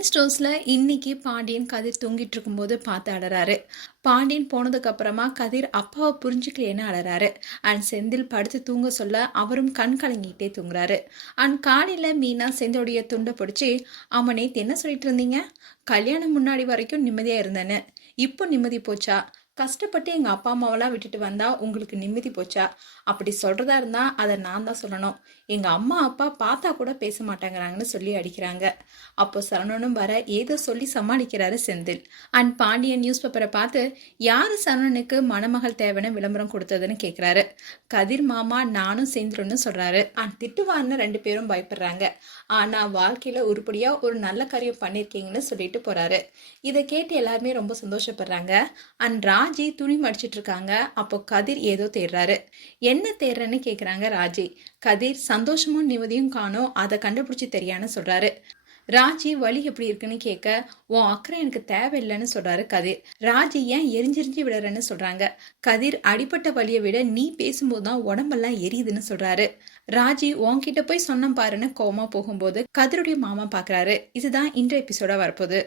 Convenience ஸ்டோர்ஸ்ல இன்னைக்கு பாண்டியன் கதிர் தூங்கிட்டு இருக்கும்போது பார்த்து அழறாரு. பாண்டியன் போனதுக்கு அப்புறமா கதிர் அப்பாவை புரிஞ்சுக்கலையேன்னு அழறாரு. அண்ட் செந்தில் படுத்து தூங்க சொல்ல அவரும் கண் கலங்கிட்டே தூங்குறாரு. அண்ட் காலையில மீனா செந்தோடைய துண்டை பிடிச்சி, அவன் நேத்து என்ன சொல்லிட்டு இருந்தீங்க, கல்யாணம் முன்னாடி வரைக்கும் நிம்மதியா இருந்தேன்னு, இப்போ நிம்மதி போச்சா, கஷ்டப்பட்டு எங்கள் அப்பா அம்மாவெல்லாம் விட்டுட்டு வந்தா உங்களுக்கு நிம்மதி போச்சா, அப்படி சொல்றதா இருந்தா அதை நான் தான் சொல்லணும், எங்கள் அம்மா அப்பா பார்த்தா கூட பேச மாட்டேங்கிறாங்கன்னு சொல்லி அடிக்கிறாங்க. அப்போ சரவணனும் வர ஏதோ சொல்லி சமாளிக்கிறாரு செந்தில். அண்ட் பாண்டியன் நியூஸ் பேப்பரை பார்த்து யாரு சரவணனுக்கு மணமகள் தேவைன்னு விளம்பரம் கொடுத்ததுன்னு கேட்குறாரு. கதிர் மாமா நானும் சேர்ந்துருன்னு சொல்றாரு. அண்ட் திட்டுவான்னு ரெண்டு பேரும் பயப்படுறாங்க. ஆனா வாழ்க்கையில உருப்படியா ஒரு நல்ல காரியம் பண்ணிருக்கீங்கன்னு சொல்லிட்டு போறாரு. இதை கேட்டு எல்லாருமே ரொம்ப சந்தோஷப்படுறாங்க. அண்ட் ராஜி துணி மடிச்சிட்டு இருக்காங்க. அப்போ கதிர் ஏதோ தேடுறாரு. என்ன தேடுறன்னு கேக்குறாங்க ராஜி. கதிர் சந்தோஷமும் நிம்மதியும் காணும், அதை கண்டுபிடிச்சி தெரியான்னு சொல்றாரு. ராஜி வலி எப்படி இருக்குன்னு கேட்க, உன் அக்கறை எனக்கு தேவையில்லைன்னு சொல்றாரு கதிர். ராஜி ஏன் எரிஞ்செரிஞ்சு விடுறன்னு சொல்றாங்க. கதிர் அடிப்பட்ட வலியை விட நீ பேசும்போது தான் உடம்பெல்லாம் எரியுதுன்னு சொல்றாரு. ராஜி உன்கிட்ட போய் சொன்ன பாருன்னு கோமா போகும்போது கதிருடைய மாமா பாக்குறாரு. இதுதான் இன்றைய எபிசோடா வரப்போகுது.